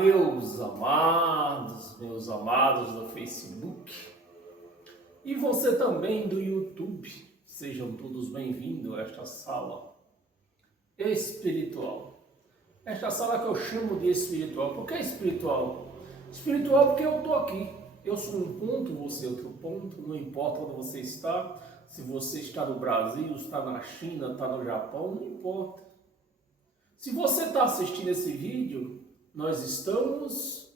Meus amados do Facebook e você também do YouTube, sejam todos bem-vindos a esta sala espiritual. Esta sala que eu chamo de espiritual. Por que espiritual? Espiritual porque eu estou aqui. Eu sou um ponto, você é outro ponto, não importa onde você está, se você está no Brasil, está na China, está no Japão, não importa. Se você está assistindo esse vídeo, nós estamos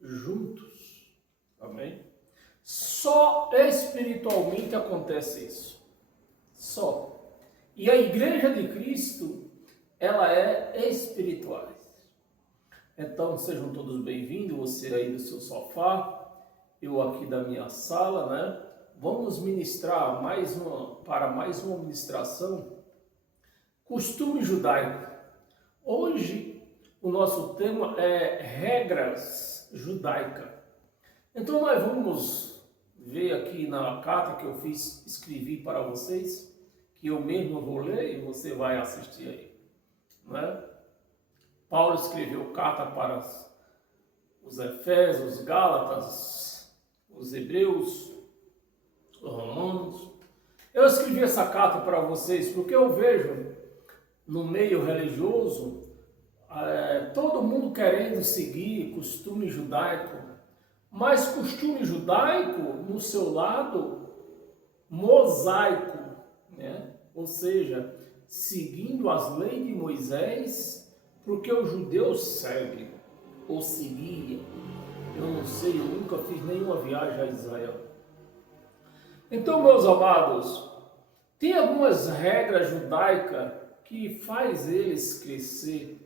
juntos, amém? Só espiritualmente acontece isso, só. E a Igreja de Cristo, ela é espiritual. Então sejam todos bem-vindos, você aí do seu sofá, eu aqui da minha sala, né? Vamos ministrar para mais uma ministração, costume judaico. Hoje o nosso tema é regras judaicas. Então nós vamos ver aqui na carta que eu escrevi para vocês, que eu mesmo vou ler e você vai assistir aí, né? Paulo escreveu carta para os Efésios, os Gálatas, os Hebreus, os Romanos. Eu escrevi essa carta para vocês porque eu vejo no meio religioso todo mundo querendo seguir costume judaico, mas costume judaico no seu lado mosaico, né? Ou seja, seguindo as leis de Moisés, porque os judeus seguem ou seguiam. Eu não sei, eu nunca fiz nenhuma viagem a Israel. Então, meus amados, tem algumas regras judaicas que faz eles crescer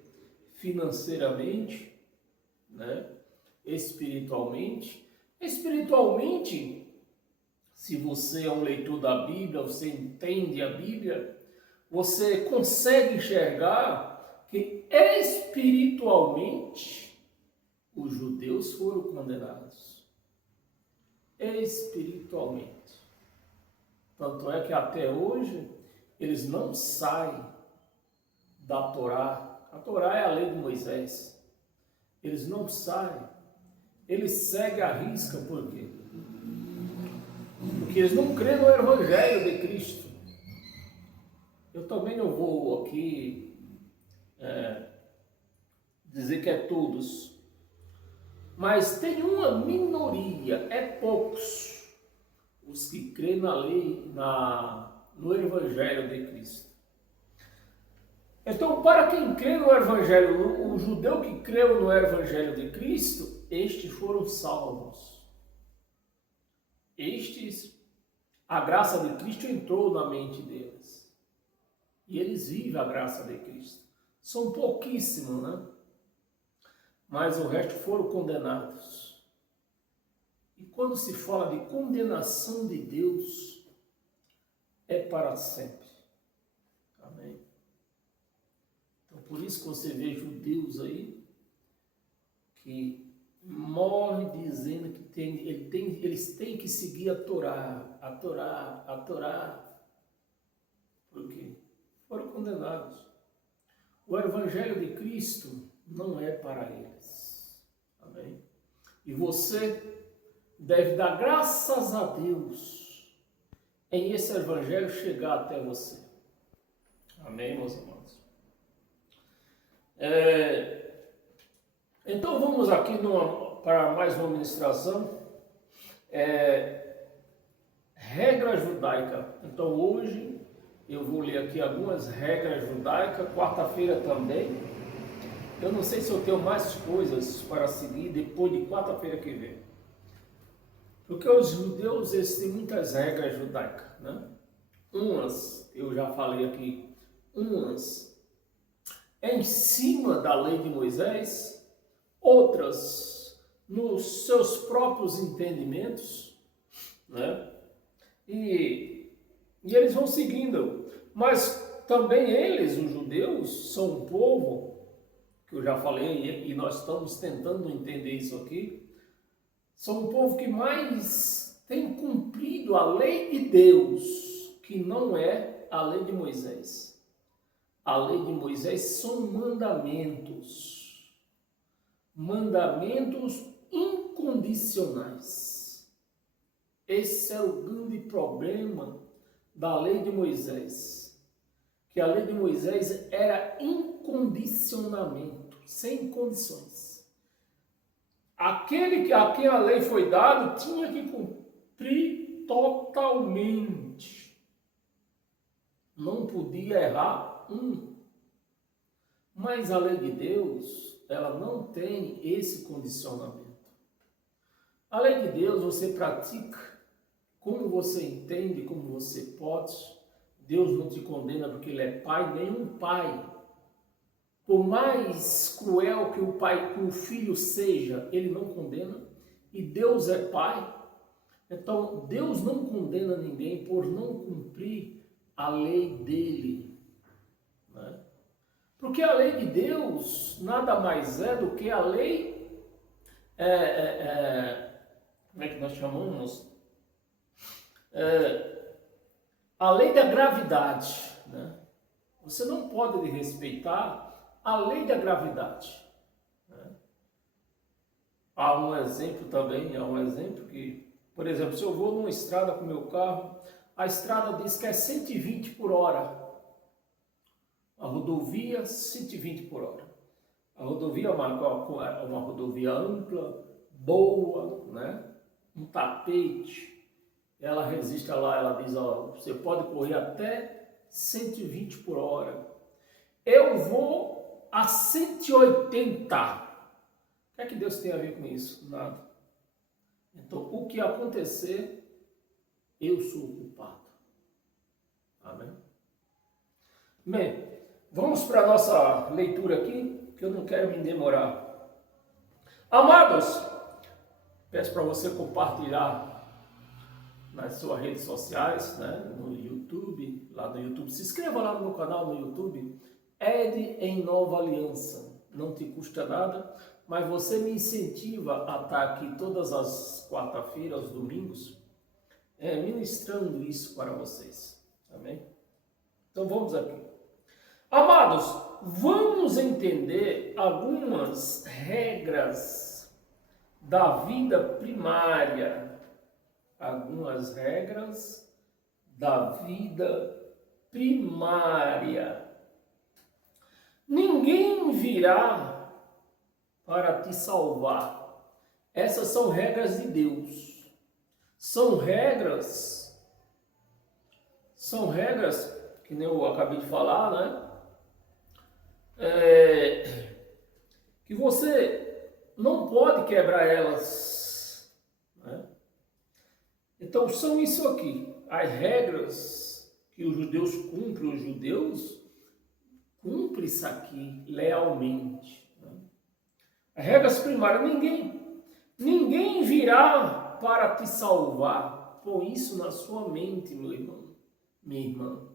financeiramente, né? Espiritualmente. Espiritualmente, se você é um leitor da Bíblia, você entende a Bíblia, você consegue enxergar que espiritualmente os judeus foram condenados. Espiritualmente. Tanto é que até hoje eles não saem da Torá. A Torá é a lei de Moisés. Eles não saem. Eles seguem a risca. Por quê? Porque eles não creem no Evangelho de Cristo. Eu também não vou aqui dizer que é todos. Mas tem uma minoria, é poucos, os que creem na lei, no Evangelho de Cristo. Então, para quem crê no Evangelho, o judeu que creu no Evangelho de Cristo, estes foram salvos. A graça de Cristo entrou na mente deles. E eles vivem a graça de Cristo. São pouquíssimos, né? Mas o resto foram condenados. E quando se fala de condenação de Deus, é para sempre. Amém? Então, por isso que você vê judeus aí que morrem dizendo que eles têm que seguir a Torá. Por quê? Foram condenados. O Evangelho de Cristo não é para eles. Amém? E você deve dar graças a Deus em esse Evangelho chegar até você. Amém, meus amados? Então vamos aqui para mais uma ministração. Regra judaica. Então hoje eu vou ler aqui algumas regras judaicas. Quarta-feira também. Eu não sei se eu tenho mais coisas para seguir depois de quarta-feira que vem. Porque os judeus, eles têm muitas regras judaicas, né? Umas, eu já falei aqui, umas em cima da lei de Moisés, outras nos seus próprios entendimentos, né? E eles vão seguindo. Mas também eles, os judeus, são um povo, que eu já falei, e nós estamos tentando entender isso aqui, são um povo que mais tem cumprido a lei de Deus, que não é a lei de Moisés. A lei de Moisés são mandamentos. mandamentos incondicionais. Esse é o grande problema da lei de Moisés, que a lei de Moisés era incondicionamento, sem condições. Aquele a quem a lei foi dada tinha que cumprir totalmente. Não podia errar um. Mas a lei de Deus, ela não tem esse condicionamento. A lei de Deus você pratica como você entende, como você pode. Deus não te condena porque Ele é pai, nenhum pai. Por mais cruel que o filho seja, ele não condena. E Deus é pai. Então, Deus não condena ninguém por não cumprir a lei dele. Né? Porque a lei de Deus nada mais é do que a lei... como é que nós chamamos? A lei da gravidade. Né? Você não pode respeitar a lei da gravidade. Né? Há um exemplo também, que, por exemplo, se eu vou numa estrada com meu carro, a estrada diz que é 120 por hora. A rodovia, 120 por hora. A rodovia é uma rodovia ampla, boa, né? Um tapete. Ela resiste lá, ela diz, ó, você pode correr até 120 por hora. Eu vou a 180. O que é que Deus tem a ver com isso? Nada. Então, o que acontecer, eu sou o culpado. Amém? Bem, vamos para a nossa leitura aqui, que eu não quero me demorar. Amados, peço para você compartilhar nas suas redes sociais, né? No YouTube, lá no YouTube. Se inscreva lá no meu canal no YouTube, Ed em Nova Aliança. Não te custa nada, mas você me incentiva a estar aqui todas as quarta-feiras, aos domingos, ministrando isso para vocês. Amém? Então vamos aqui. Amados, vamos entender algumas regras da vida primária. Algumas regras da vida primária. Ninguém virá para te salvar. Essas são regras de Deus. São regras que nem eu acabei de falar, né? Que você não pode quebrar elas. Né? Então são isso aqui. As regras que os judeus cumprem isso aqui lealmente. Né? As regras primárias, ninguém virá para te salvar. Põe isso na sua mente, meu irmão, minha irmã.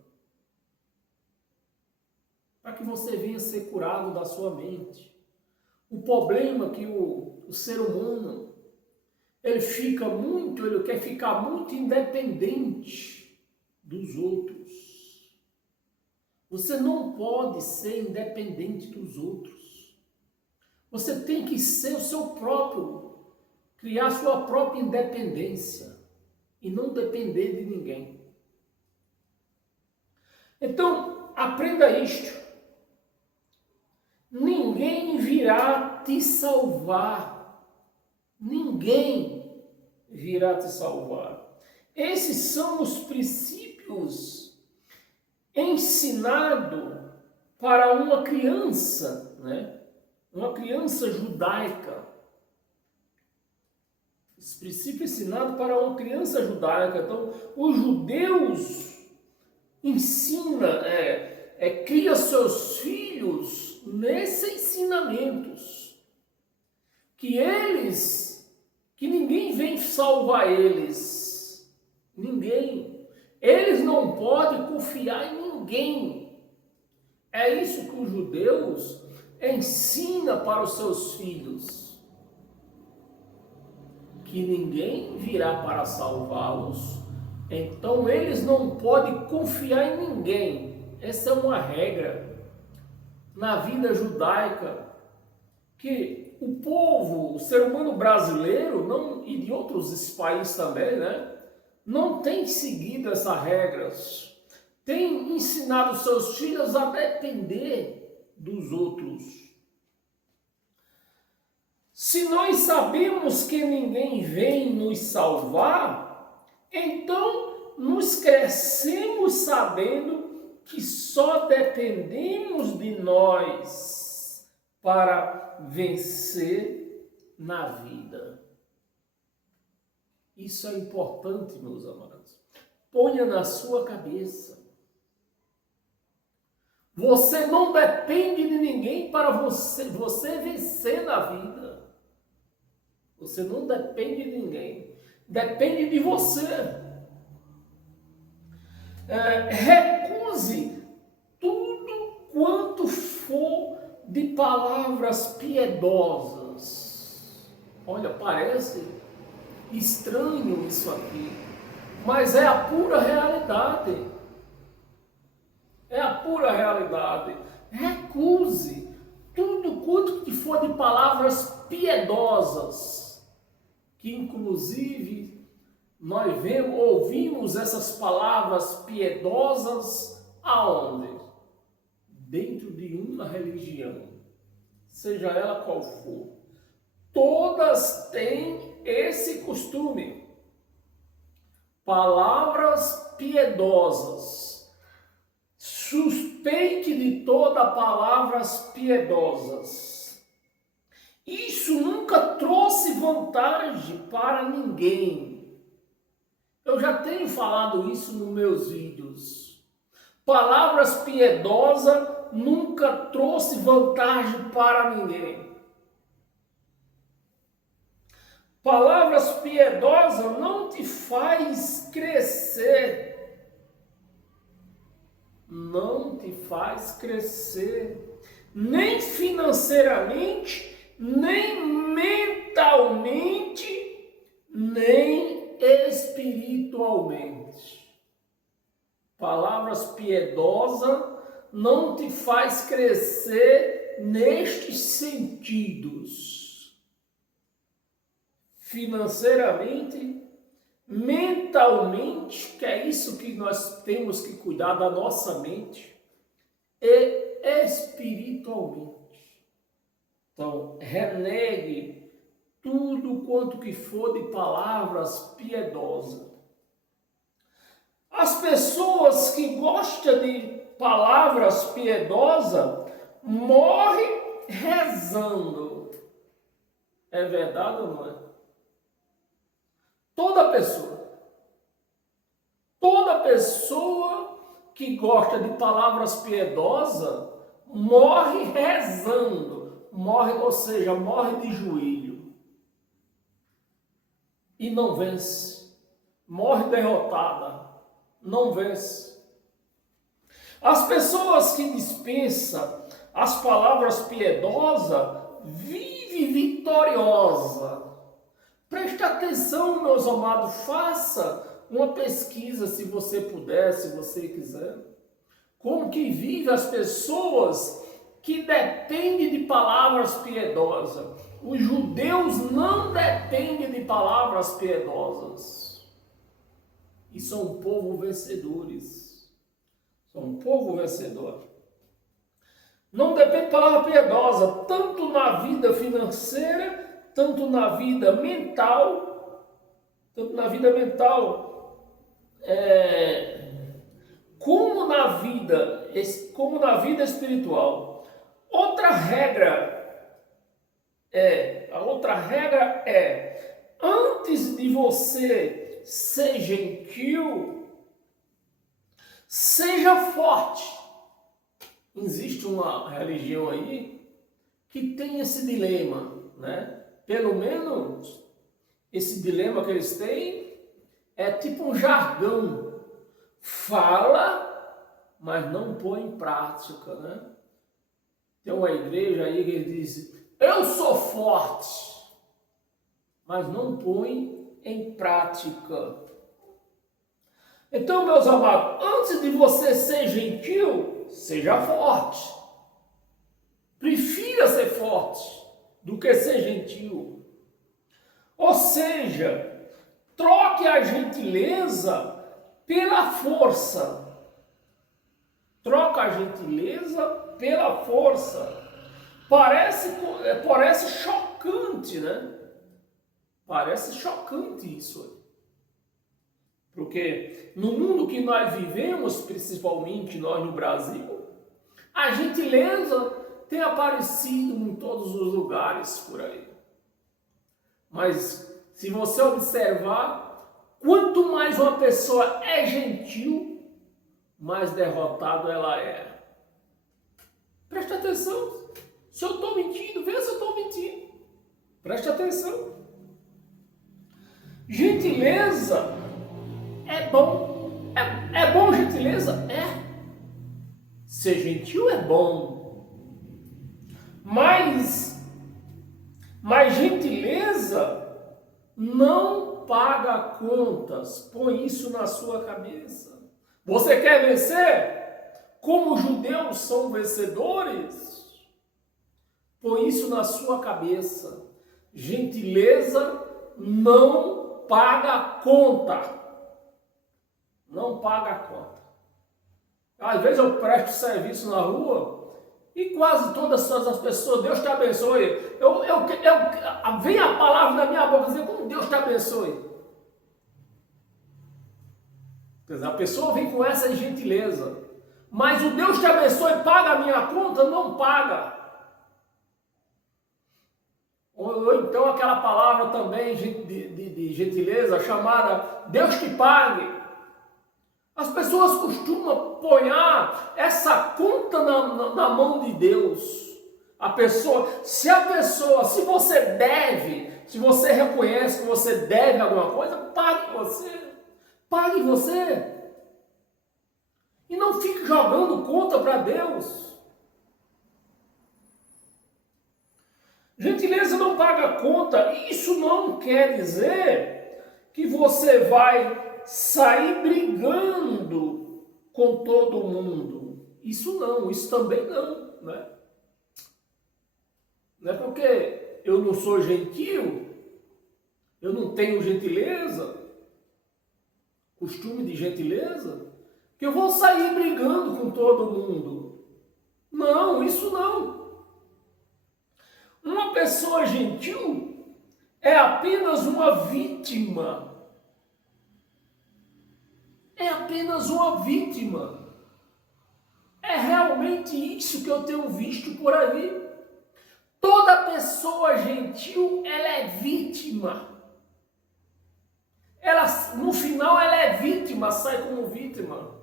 Para que você venha ser curado da sua mente. O problema é que o ser humano, ele quer ficar muito independente dos outros. Você não pode ser independente dos outros. Você tem que ser o seu próprio, criar sua própria independência e não depender de ninguém. Então, aprenda isto. Ninguém virá te salvar. Ninguém virá te salvar. Esses são os princípios ensinados para uma criança, né? Uma criança judaica. Os princípios ensinados para uma criança judaica. Então, os judeus ensinam, cria seus filhos nesses ensinamentos. Que ninguém vem salvar eles. Ninguém. Eles não podem confiar em ninguém. É isso que os judeus ensinam para os seus filhos. Que ninguém virá para salvá-los. Então eles não podem confiar em ninguém. Essa é uma regra na vida judaica, que o povo, o ser humano brasileiro, não, e de outros países também, né, não tem seguido essas regras, tem ensinado seus filhos a depender dos outros. Se nós sabemos que ninguém vem nos salvar, então nos crescemos sabendo que só dependemos de nós para vencer na vida. Isso é importante, meus amados. Ponha na sua cabeça. Você não depende de ninguém para você vencer na vida. Você não depende de ninguém. Depende de você. Recuse tudo quanto for de palavras piedosas. Olha, parece estranho isso aqui, mas é a pura realidade. É a pura realidade. Recuse tudo quanto que for de palavras piedosas, que inclusive nós ouvimos essas palavras piedosas aonde? Dentro de uma religião, seja ela qual for. Todas têm esse costume. Palavras piedosas. Suspeite de toda palavras piedosas. Isso nunca trouxe vantagem para ninguém. Eu já tenho falado isso nos meus vídeos. Palavras piedosas nunca trouxe vantagem para ninguém. Palavras piedosas não te faz crescer. Não te faz crescer, nem financeiramente, nem mentalmente, nem espiritualmente. Palavras piedosas não te faz crescer nestes sentidos. Financeiramente, mentalmente, que é isso que nós temos que cuidar da nossa mente, e espiritualmente. Então, renegue tudo quanto que for de palavras piedosas. As pessoas que gostam de palavras piedosas morrem rezando. É verdade ou não é? Toda pessoa que gosta de palavras piedosas morre rezando, ou seja, morre de joelho e não vence, morre derrotada, não vence. As pessoas que dispensam as palavras piedosas vivem vitoriosa. Preste atenção, meus amados, faça uma pesquisa, se você puder, se você quiser. Como que vivem as pessoas que dependem de palavras piedosas. Os judeus não dependem de palavras piedosas. E são um povo vencedores. São um povo vencedor. Não depende de palavra piedosa, tanto na vida financeira, tanto na vida mental, como na vida espiritual. A outra regra é, antes de você ser gentil, seja forte. Existe uma religião aí que tem esse dilema, né? Pelo menos esse dilema que eles têm é tipo um jargão. Fala, mas não põe em prática, né? Tem uma igreja aí que diz: eu sou forte, mas não põe em prática. Então, meus amados, antes de você ser gentil, seja forte. Prefira ser forte. do que ser gentil. Ou seja, troque a gentileza pela força. Troca a gentileza pela força. Parece chocante, né? Parece chocante isso aí. Porque no mundo que nós vivemos, principalmente nós no Brasil, a gentileza tem aparecido em todos os lugares por aí. Mas se você observar, quanto mais uma pessoa é gentil, mais derrotado ela é. Preste atenção. Se eu estou mentindo, vê se eu estou mentindo. Preste atenção. Gentileza é bom. É bom gentileza? É. Ser gentil é bom. Mas gentileza não paga contas. Põe isso na sua cabeça. Você quer vencer? Como os judeus são vencedores? Põe isso na sua cabeça. Gentileza não paga conta. Não paga conta. Às vezes eu presto serviço na rua e quase todas as pessoas, Deus te abençoe. Vem a palavra da minha boca dizer como Deus te abençoe. Quer dizer, a pessoa vem com essa gentileza. Mas o Deus te abençoe paga a minha conta? Não paga. Ou então aquela palavra também de gentileza chamada Deus te pague. As pessoas costumam apoiar essa conta na mão de Deus. Se você deve, se você reconhece que você deve alguma coisa, pague você. Pague você. E não fique jogando conta para Deus. Gentileza não paga conta. Isso não quer dizer que você vai sair brigando com todo mundo. Isso não, isso também não, né? Não é porque eu não sou gentil, eu não tenho gentileza, costume de gentileza, que eu vou sair brigando com todo mundo. Não, isso não. Uma pessoa gentil é apenas uma vítima. É apenas uma vítima. É realmente isso que eu tenho visto por aí. Toda pessoa gentil, ela é vítima. No final, ela é vítima, sai como vítima.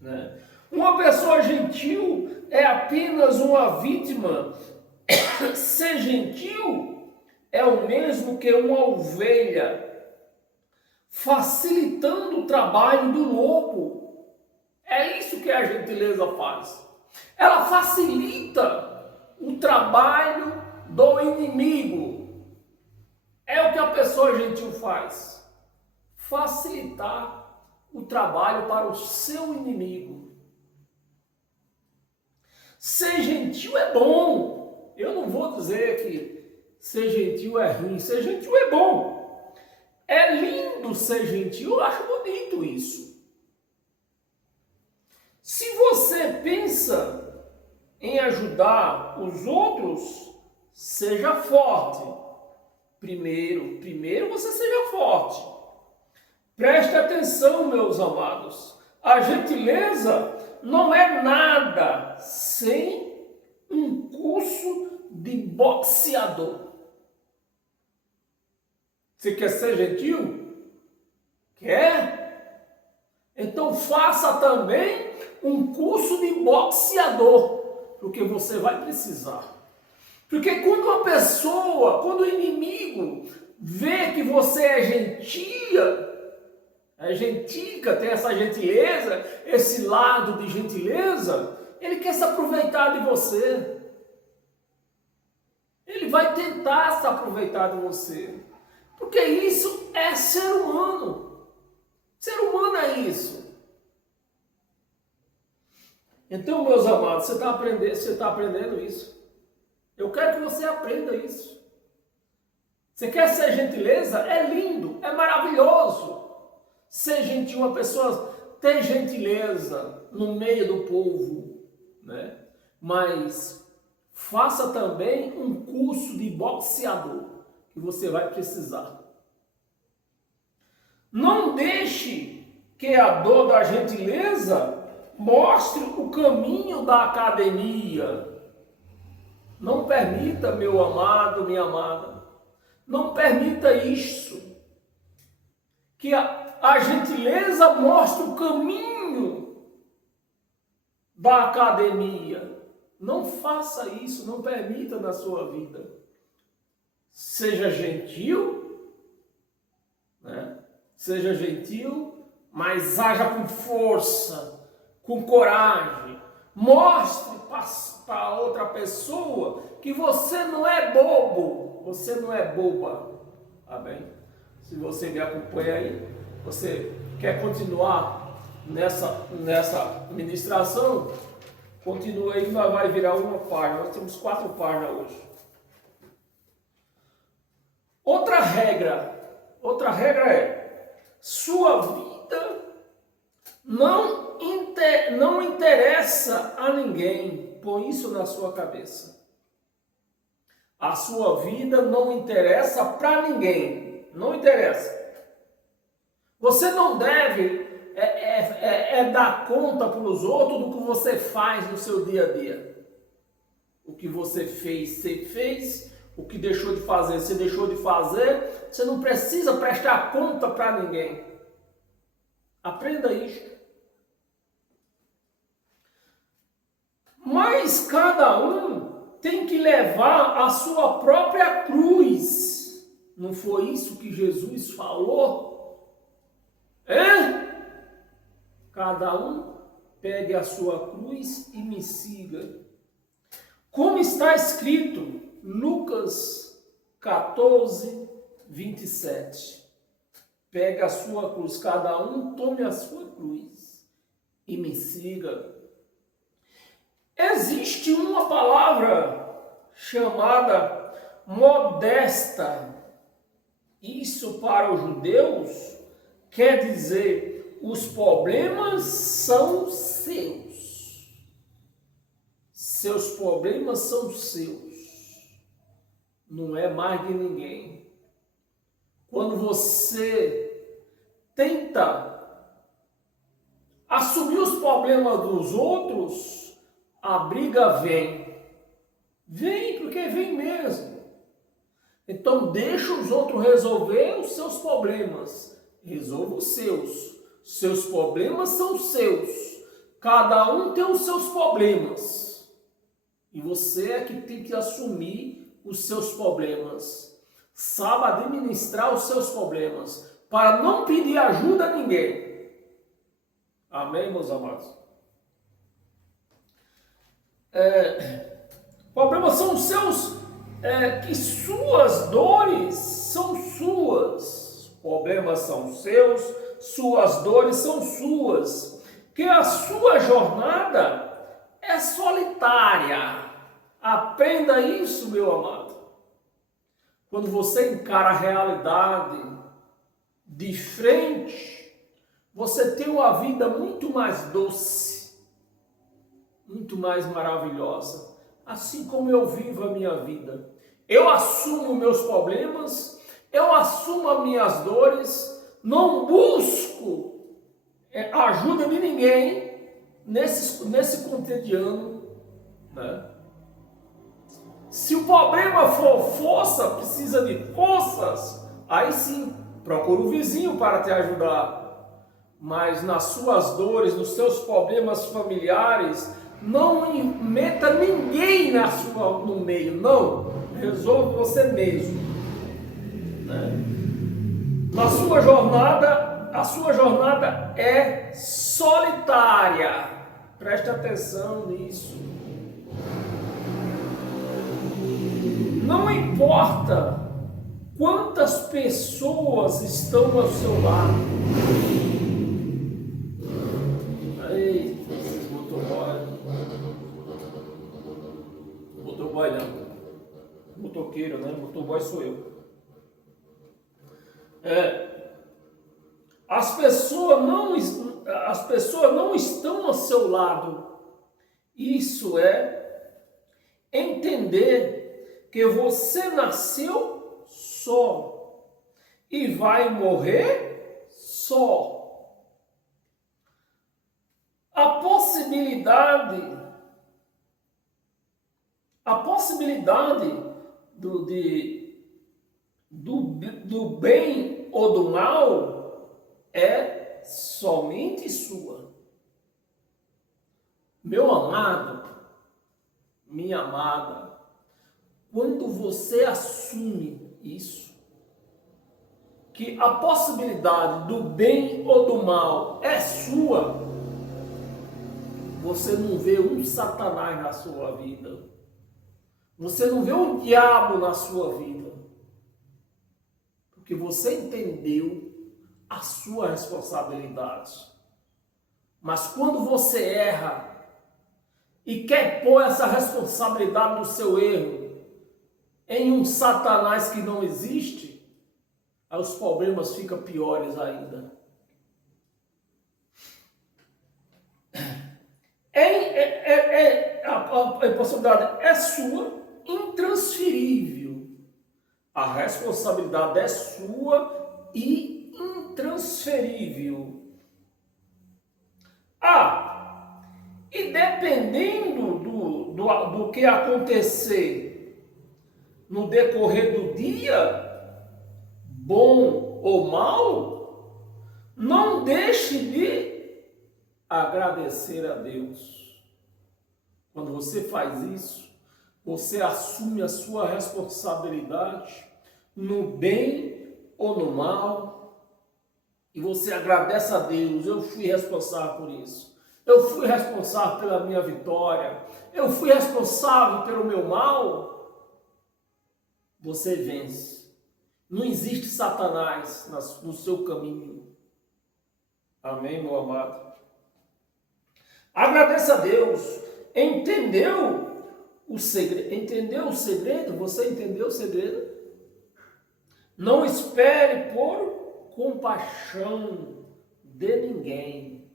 Né? Uma pessoa gentil é apenas uma vítima. Ser gentil é o mesmo que uma ovelha facilitando o trabalho do lobo. É isso que a gentileza faz. Ela facilita o trabalho do inimigo. É o que a pessoa gentil faz. Facilitar o trabalho para o seu inimigo. Ser gentil é bom. Eu não vou dizer que ser gentil é ruim. Ser gentil é bom. É lindo ser gentil, eu acho bonito isso. Se você pensa em ajudar os outros, seja forte. Primeiro você seja forte. Preste atenção, meus amados. A gentileza não é nada sem um curso de boxeador. Você quer ser gentil? Quer? Então faça também um curso de boxeador, porque você vai precisar. Porque quando quando o inimigo vê que você é gentil, tem essa gentileza, esse lado de gentileza, ele quer se aproveitar de você. Ele vai tentar se aproveitar de você. Porque isso é ser humano. Ser humano é isso. Então, meus amados, você está aprendendo isso. Eu quero que você aprenda isso. Você quer ser gentileza? É lindo, é maravilhoso. Ser gentil, uma pessoa ter gentileza no meio do povo, né? Mas faça também um curso de boxeador que você vai precisar. Não deixe que a dor da gentileza mostre o caminho da academia. Não permita, meu amado, minha amada, não permita isso. Que a gentileza mostre o caminho da academia. Não faça isso, não permita na sua vida. Seja gentil, né? Seja gentil, mas haja com força, com coragem. Mostre para outra pessoa que você não é bobo, você não é boba. Amém? Se você me acompanha aí, você quer continuar nessa ministração, continua aí, nós vai virar uma página. Nós temos 4 páginas hoje. Outra regra é: sua vida não interessa a ninguém. Põe isso na sua cabeça. A sua vida não interessa para ninguém. Não interessa. Você não deve dar conta para os outros do que você faz no seu dia a dia. O que você fez, você fez. O que deixou de fazer, você deixou de fazer. Você não precisa prestar conta para ninguém. Aprenda isso. Mas cada um tem que levar a sua própria cruz. Não foi isso que Jesus falou? Cada um pegue a sua cruz e me siga. Como está escrito, Lucas 14, 27. Pegue a sua cruz, cada um tome a sua cruz e me siga. Existe uma palavra chamada modesta. Isso para os judeus quer dizer: os problemas são seus. Seus problemas são seus. Não é mais de ninguém. Quando você tenta assumir os problemas dos outros, a briga vem. Vem, porque vem mesmo. Então deixa os outros resolver os seus problemas. Resolva os seus. Seus problemas são seus. Cada um tem os seus problemas. E você é que tem que assumir os seus problemas. Saiba administrar os seus problemas. Para não pedir ajuda a ninguém. Amém, meus amados? Problemas são seus, que suas dores são suas. Problemas são seus, suas dores são suas. Que a sua jornada é solitária. Aprenda isso, meu amado. Quando você encara a realidade de frente, você tem uma vida muito mais doce, muito mais maravilhosa. Assim como eu vivo a minha vida. Eu assumo meus problemas, eu assumo as minhas dores, não busco ajuda de ninguém nesse cotidiano, né? Se o problema for força, precisa de forças, aí sim, procura o vizinho para te ajudar. Mas nas suas dores, nos seus problemas familiares, não meta ninguém no meio, não. Resolva você mesmo. Né? A sua jornada é solitária. Preste atenção nisso. Não importa quantas pessoas estão ao seu lado. Eita, motoboy não. né? Motoboy sou eu. As pessoas não estão ao seu lado. Isso é entender que você nasceu só e vai morrer só. A possibilidade do bem ou do mal é somente sua. Meu amado, minha amada, quando você assume isso, que a possibilidade do bem ou do mal é sua, você não vê um Satanás na sua vida. Você não vê um diabo na sua vida. Porque você entendeu a sua responsabilidade. Mas quando você erra e quer pôr essa responsabilidade do seu erro em um Satanás que não existe, aí os problemas ficam piores ainda. A possibilidade é sua, intransferível. A responsabilidade é sua e intransferível. E dependendo do que acontecer no decorrer do dia, bom ou mal, não deixe de agradecer a Deus. Quando você faz isso, você assume a sua responsabilidade no bem ou no mal e você agradece a Deus. Eu fui responsável por isso. Eu fui responsável pela minha vitória. Eu fui responsável pelo meu mal. Você vence. Não existe Satanás no seu caminho. Amém, meu amado? Agradeça a Deus. Entendeu o segredo? Entendeu o segredo? Você entendeu o segredo? Não espere por compaixão de ninguém.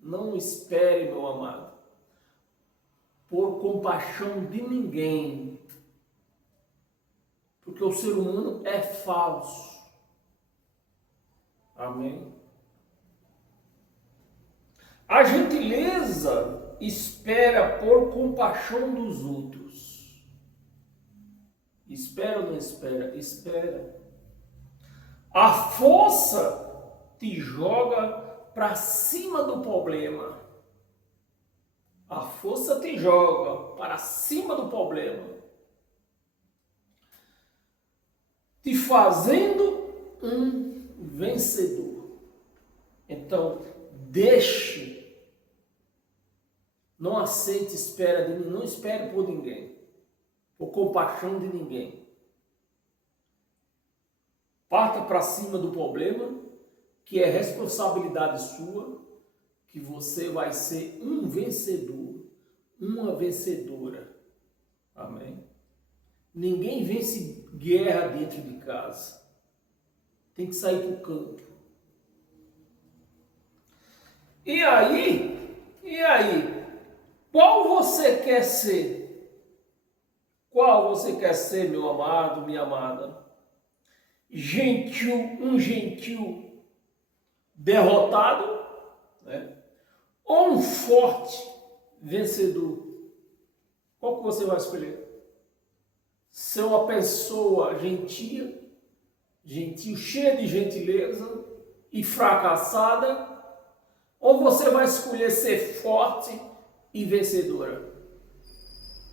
Não espere, meu amado, por compaixão de ninguém. Porque o ser humano é falso. Amém? A gentileza espera por compaixão dos outros. Espera ou não espera? Espera. A força te joga para cima do problema. A força te joga para cima do problema, te fazendo um vencedor. Então, deixe. Não aceite espera de ninguém, não espere por ninguém, por compaixão de ninguém. Parta para cima do problema, que é responsabilidade sua, que você vai ser um vencedor, uma vencedora. Amém? Ninguém vence guerra dentro de casa. Tem que sair para o campo. E aí? Qual você quer ser? Qual você quer ser, meu amado, minha amada? Um gentil derrotado, né? Ou um forte vencedor? Qual que você vai escolher? Ser uma pessoa gentil, cheia de gentileza e fracassada? Ou você vai escolher ser forte e vencedora?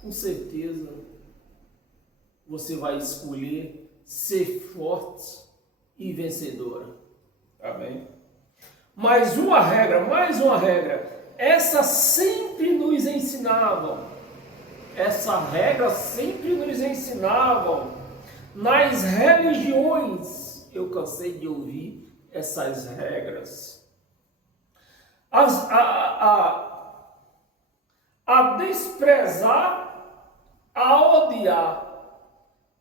Com certeza você vai escolher ser forte e vencedora. Amém? Mais uma regra, essa sempre nos ensinavam. Essa regra sempre nos ensinavam. Nas religiões, eu cansei de ouvir essas regras. A desprezar, a odiar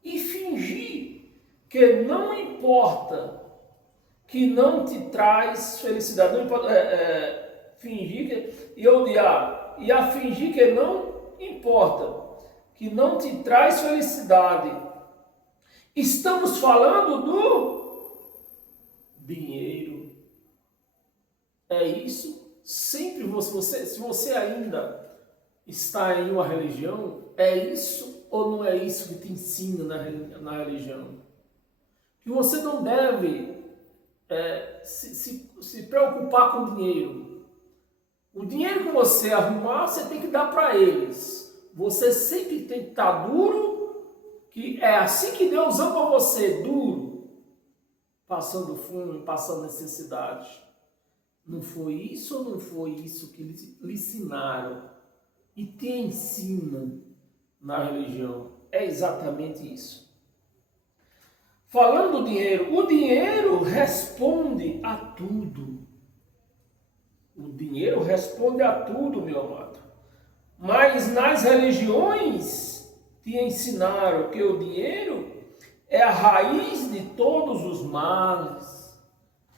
e fingir que não importa, que não te traz felicidade. Não importa, fingir que, e odiar, e a fingir que não importa, que não te traz felicidade. Estamos falando do dinheiro. É isso? Sempre se você ainda está em uma religião, é isso ou não é isso que te ensina na religião? Que você não deve se preocupar com o dinheiro. O dinheiro que você arrumar, você tem que dar para eles. Você sempre tem que estar duro, que é assim que Deus ama você, duro, passando fome, passando necessidade. Não foi isso ou não foi isso que lhe ensinaram e te ensinam na religião? É exatamente isso. Falando do dinheiro, o dinheiro responde a tudo. O dinheiro responde a tudo, meu amado. Mas nas religiões te ensinaram que o dinheiro é a raiz de todos os males.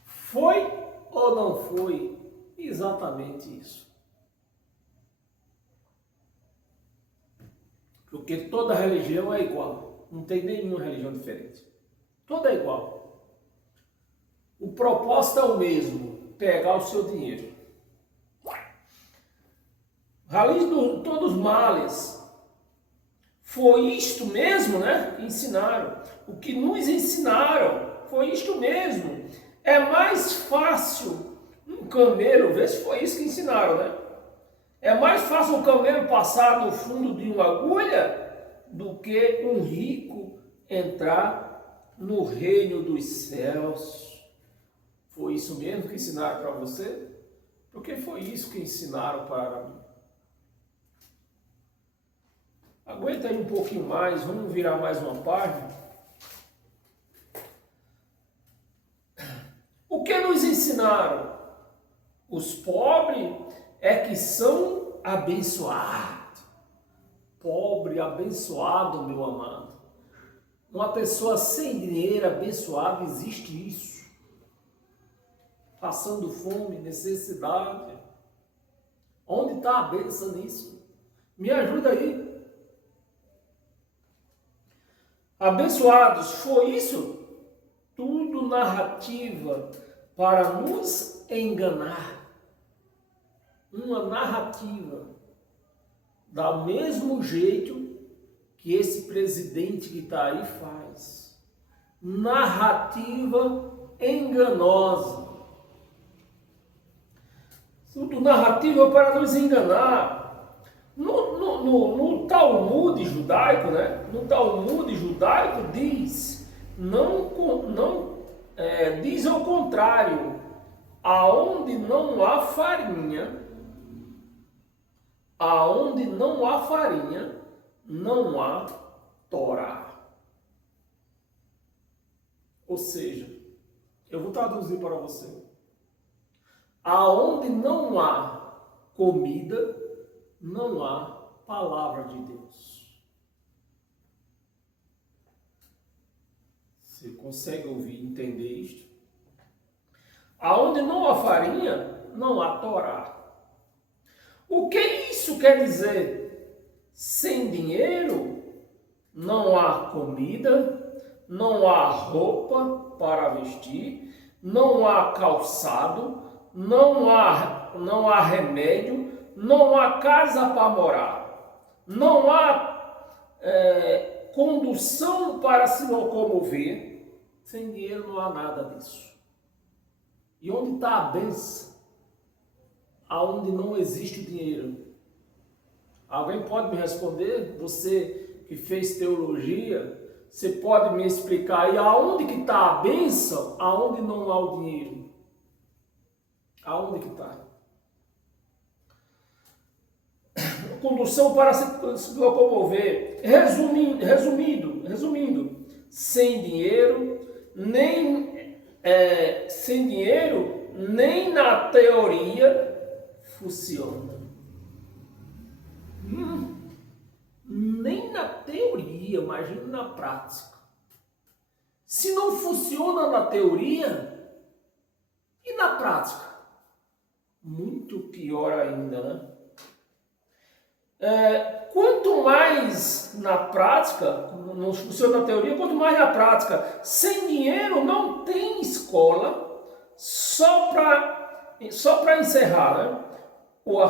Foi ou não foi? Exatamente isso. Porque toda religião é igual. Não tem nenhuma religião diferente. Toda é igual. O propósito é o mesmo, pegar o seu dinheiro. Raiz de todos os males. Foi isto mesmo, né? Que ensinaram. O que nos ensinaram foi isto mesmo. É mais fácil um camelo, vê se foi isso que ensinaram, né? É mais fácil um camelo passar no fundo de uma agulha do que um rico entrar no reino dos céus. Foi isso mesmo que ensinaram para você? Porque foi isso que ensinaram para mim. Aguenta aí um pouquinho mais, vamos virar mais uma página. O que nos ensinaram? Os pobres é que são abençoados. Pobre, abençoado, meu amado. Uma pessoa sem dinheiro, abençoada, existe isso. Passando fome, necessidade. Onde está a bênção nisso? Me ajuda aí. Abençoados, foi isso? Tudo narrativa para nos enganar. Uma narrativa. Do mesmo jeito que esse presidente que está aí faz. Narrativa enganosa. Tudo narrativa para nos enganar. No Talmud judaico, né? No Talmud judaico diz, diz ao contrário, aonde não há farinha, não há Torá. Ou seja, eu vou traduzir para você. Aonde não há comida, não há palavra de Deus. Você consegue ouvir e entender isto? Aonde não há farinha, não há Torá. O que isso quer dizer? Sem dinheiro, não há comida, não há roupa para vestir, não há calçado, não há remédio, não há casa para morar, não há condução para se locomover. Sem dinheiro não há nada disso. E onde está a bênção? Aonde não existe o dinheiro? Alguém pode me responder? Você que fez teologia, você pode me explicar aí aonde que está a bênção, aonde não há o dinheiro? Aonde que está? Condução para se locomover. Resumindo, sem dinheiro, nem na teoria funciona. Nem na teoria, imagina na prática. Se não funciona na teoria e na prática, muito pior ainda, né? Quanto mais na prática, não funciona na teoria, quanto mais na prática. Sem dinheiro não tem escola. Só para encerrar, né?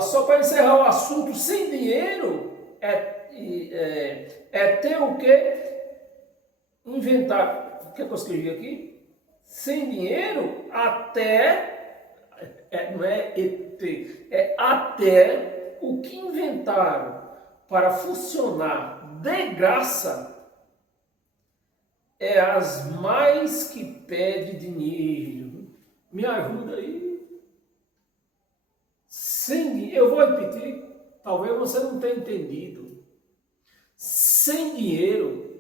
Só para encerrar o assunto, sem dinheiro é ter o que? Inventar. O que eu escrevi aqui? Sem dinheiro, não é ET, é até o que inventaram para funcionar de graça é as mais que pede dinheiro. Me ajuda aí. Eu vou repetir, talvez você não tenha entendido. Sem dinheiro,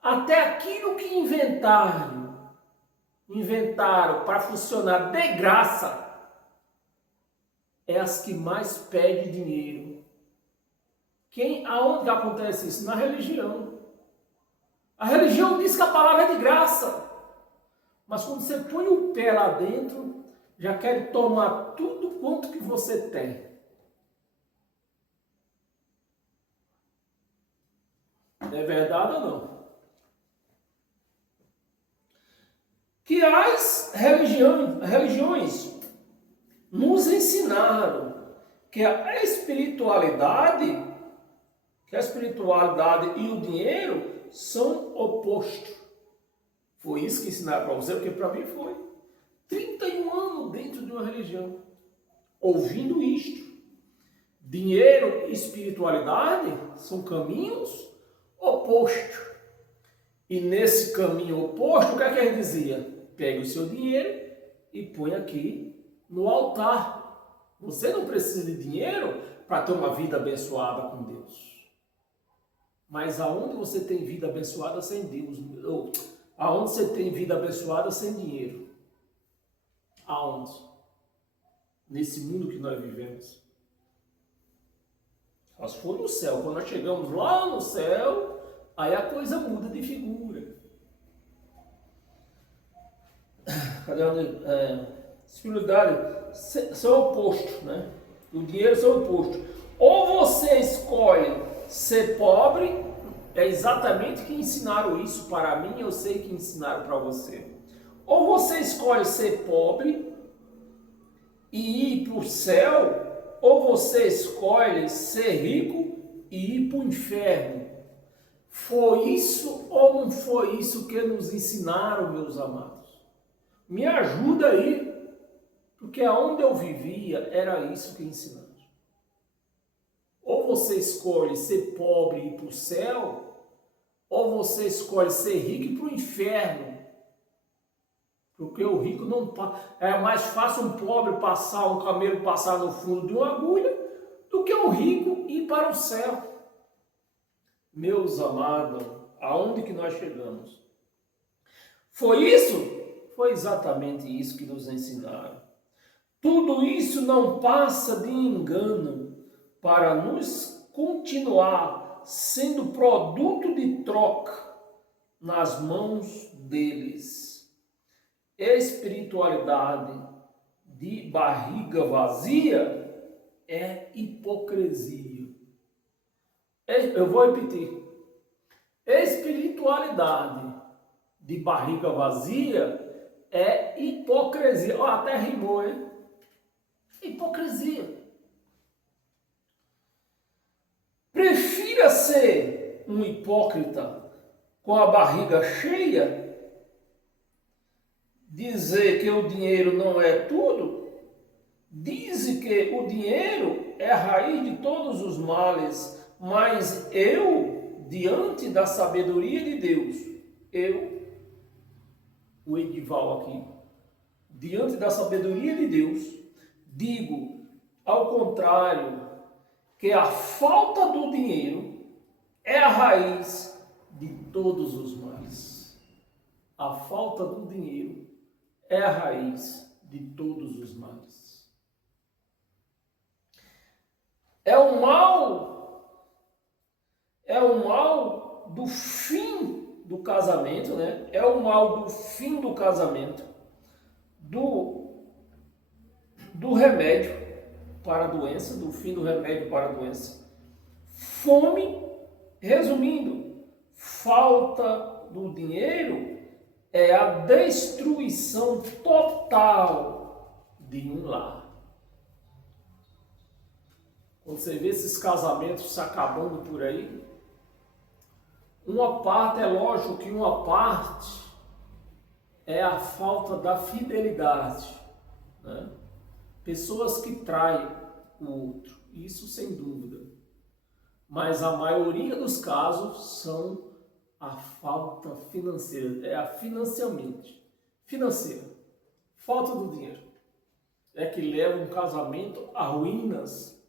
até aquilo que inventaram para funcionar de graça, é as que mais pedem dinheiro. Aonde acontece isso? Na religião. A religião diz que a palavra é de graça, mas quando você põe o pé lá dentro, já quer tomar tudo quanto que você tem. É verdade ou não? Que as religiões nos ensinaram que a espiritualidade e o dinheiro são opostos. Foi isso que ensinaram para você, porque para mim foi 31 anos dentro de uma religião, ouvindo isto. Dinheiro e espiritualidade são caminhos opostos. E nesse caminho oposto, o que é que ele dizia? Pegue o seu dinheiro e põe aqui no altar. Você não precisa de dinheiro para ter uma vida abençoada com Deus. Mas aonde você tem vida abençoada sem Deus? Ou aonde você tem vida abençoada sem dinheiro? Aonde? Nesse mundo que nós vivemos. Só se for no céu. Quando nós chegamos lá no céu, aí a coisa muda de figura. Espiritualidade são opostos, né? O dinheiro são opostos. Ou você escolhe ser pobre, é exatamente que ensinaram isso para mim, eu sei que ensinaram para você. Ou você escolhe ser pobre e ir para o céu, ou você escolhe ser rico e ir para o inferno. Foi isso ou não foi isso que nos ensinaram, meus amados? Me ajuda aí, porque aonde eu vivia era isso que ensinaram. Ou você escolhe ser pobre e ir para o céu, ou você escolhe ser rico e ir para o inferno. Porque o rico não é mais fácil um pobre um camelo passar no fundo de uma agulha do que um rico ir para o céu. Meus amados, aonde que nós chegamos? Foi isso? Foi exatamente isso que nos ensinaram. Tudo isso não passa de engano para nos continuar sendo produto de troca nas mãos deles. Espiritualidade de barriga vazia é hipocrisia. Eu vou repetir. Espiritualidade de barriga vazia é hipocrisia. Ó, até rimou, hein? Hipocrisia. Prefira ser um hipócrita com a barriga cheia, dizer que o dinheiro não é tudo, diz que o dinheiro é a raiz de todos os males, mas eu, diante da sabedoria de Deus, o Edival aqui, diante da sabedoria de Deus, digo, ao contrário, que a falta do dinheiro é a raiz de todos os males. A falta do dinheiro é a raiz de todos os males. É o mal do fim do casamento, né? É o mal do fim do casamento, do remédio para a doença, do fim do remédio para a doença. Fome, resumindo, falta do dinheiro é a destruição total de um lar. Quando você vê esses casamentos se acabando por aí, uma parte, é lógico que uma parte é a falta da fidelidade, né? Pessoas que traem o outro, isso sem dúvida. Mas a maioria dos casos são a falta financeira, é a financiamento financeira, falta do dinheiro. É que leva um casamento a ruínas.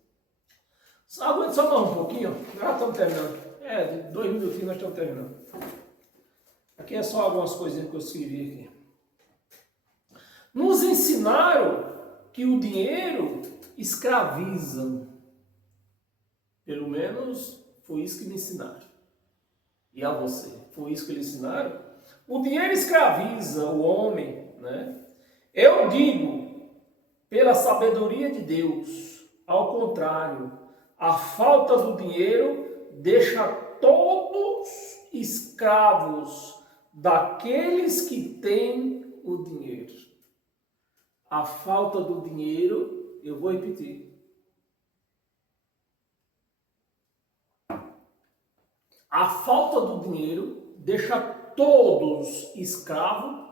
Aguenta só mais um pouquinho, já estamos terminando. De 2 minutinhos nós estamos terminando. Aqui é só algumas coisinhas que eu escrevi aqui. Nos ensinaram que o dinheiro escraviza. Pelo menos foi isso que me ensinaram. E a você, foi isso que lhe ensinaram? O dinheiro escraviza o homem, né? Eu digo, pela sabedoria de Deus, ao contrário, a falta do dinheiro deixa todos escravos daqueles que têm o dinheiro. A falta do dinheiro, eu vou repetir. A falta do dinheiro deixa todos escravos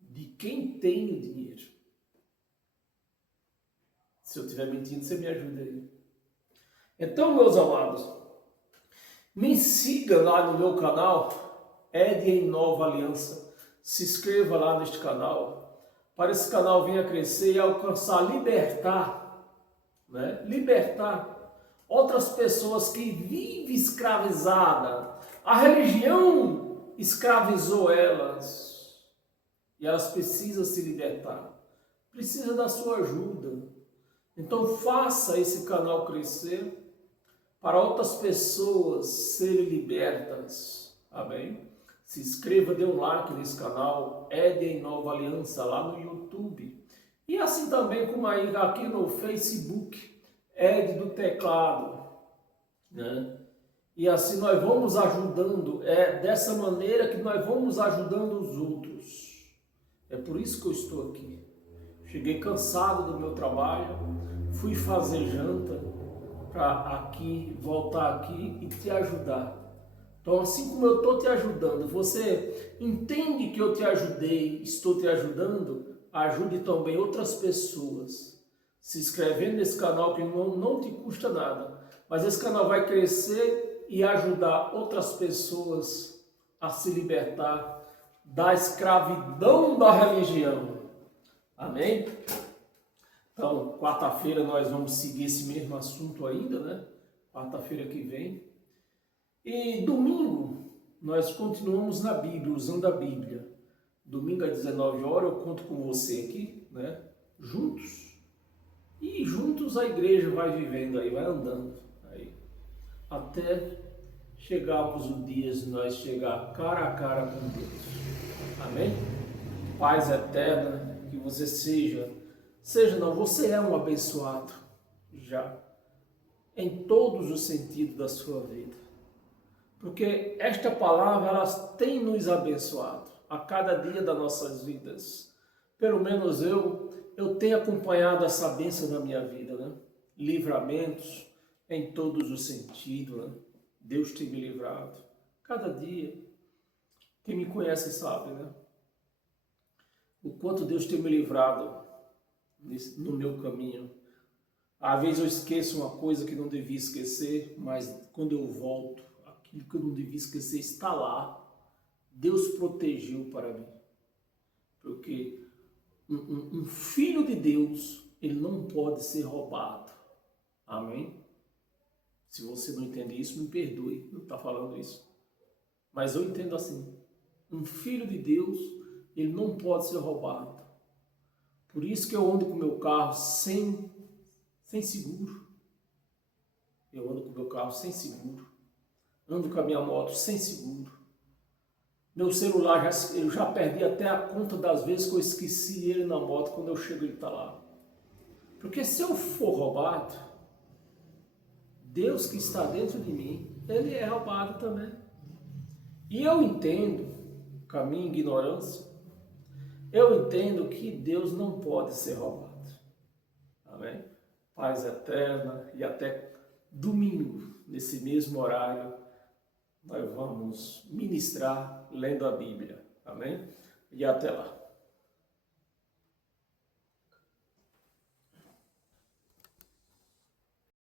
de quem tem o dinheiro. Se eu estiver mentindo, você me ajuda aí. Então, meus amados, me siga lá no meu canal, Ed em Nova Aliança. Se inscreva lá neste canal, para esse canal venha crescer e alcançar, libertar, né? Libertar outras pessoas que vivem escravizadas. A religião escravizou elas e elas precisam se libertar. Precisa da sua ajuda. Então faça esse canal crescer para outras pessoas serem libertas. Amém? Se inscreva, dê um like nesse canal, Ed em Nova Aliança, lá no YouTube. E assim também como aí aqui no Facebook, Ed do Teclado, né? E assim nós vamos ajudando, é dessa maneira que nós vamos ajudando os outros. É por isso que eu estou aqui. Cheguei cansado do meu trabalho, fui fazer janta para aqui, voltar aqui e te ajudar. Então, assim como eu estou te ajudando, você entende que eu te ajudei, estou te ajudando, ajude também outras pessoas. Se inscrevendo nesse canal que não te custa nada, mas esse canal vai crescer e ajudar outras pessoas a se libertar da escravidão da religião. Amém? Então, quarta-feira nós vamos seguir esse mesmo assunto ainda, né? Quarta-feira que vem. E domingo nós continuamos na Bíblia, usando a Bíblia. Domingo às 19 horas eu conto com você aqui, né? Juntos. E juntos a igreja vai vivendo aí, vai andando aí. Até chegarmos o dia de nós chegar cara a cara com Deus. Amém? Paz eterna, que você você é um abençoado já, em todos os sentidos da sua vida. Porque esta palavra, ela tem nos abençoado a cada dia das nossas vidas. Pelo menos eu tenho acompanhado essa bênção na minha vida, né? Livramentos em todos os sentidos, né? Deus tem me livrado. Cada dia, quem me conhece sabe, né? O quanto Deus tem me livrado no meu caminho. Às vezes eu esqueço uma coisa que não devia esquecer, mas quando eu volto, aquilo que eu não devia esquecer está lá. Deus protegeu para mim. Porque um filho de Deus, ele não pode ser roubado. Amém? Se você não entende isso, me perdoe, não está falando isso. Mas eu entendo assim. Um filho de Deus, ele não pode ser roubado. Por isso que eu ando com o meu carro sem seguro. Eu ando com o meu carro sem seguro. Ando com a minha moto sem seguro. Meu celular, eu já perdi até a conta das vezes que eu esqueci ele na moto, quando eu chego ele está lá. Porque se eu for roubado, Deus que está dentro de mim, ele é roubado também. E eu entendo, com a minha ignorância, eu entendo que Deus não pode ser roubado. Amém? Paz eterna, e até domingo, nesse mesmo horário, nós vamos ministrar lendo a Bíblia. Amém? E até lá.